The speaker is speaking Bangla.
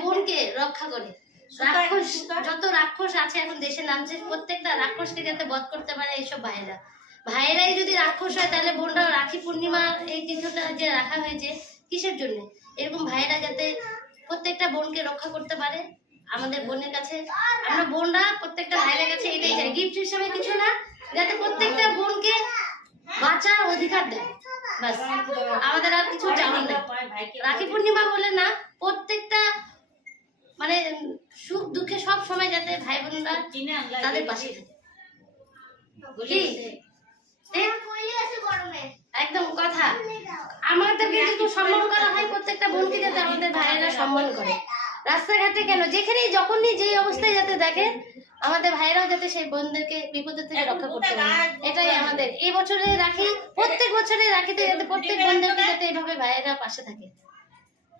বোনকে রক্ষা করে। রাক্ষস, যত রাক্ষস আছে এখন দেশে নামছে, প্রত্যেকটা রাক্ষসকে যাতে বধ করতে পারে এইসব ভাইয়েরা। ভাইয়েরাই যদি রাক্ষস হয় তাহলে বোনরা রাখি পূর্ণিমা এই তিথিটা যে রাখা হয়েছে কিসের জন্য? এরকম ভাইয়েরা যাতে প্রত্যেকটা বোনকে রক্ষা করতে পারে। আমাদের বোনের কাছে, আমরা বোনরা প্রত্যেকটা ভাইয়ের কাছে এটাই চাই, গিফট হিসেবে কিছু না, যাতে প্রত্যেকটা বোনকে বাঁচার অধিকার দেয়, বাস। আমাদের আর কিছু চাওয়ার নেই। রাখি পূর্ণিমা বলে না, প্রত্যেকটা মানে সুখ দুঃখে সব সময় যাতে ভাই বোনরা তাদের পাশে থাকে। একদম কথা। আমাদেরকে যদি সম্মান করা হয়, প্রত্যেকটা বোনকে যাতে আমাদের ভাইয়েরা সম্মান করে। রাস্তাঘাটে কেন, যেখানেই যখনই যে অবস্থায় যাতে দেখে, আমাদের ভাইরাও যাতে সেই বোনদেরকে বিপদের থেকে রক্ষা করতে পারে। এটাই আমাদের এই বছরে রাখি, প্রত্যেক বছরে রাখিতে যাতে প্রত্যেক বোনদেরকে যাতে এইভাবে ভাইয়েরা পাশে থাকে।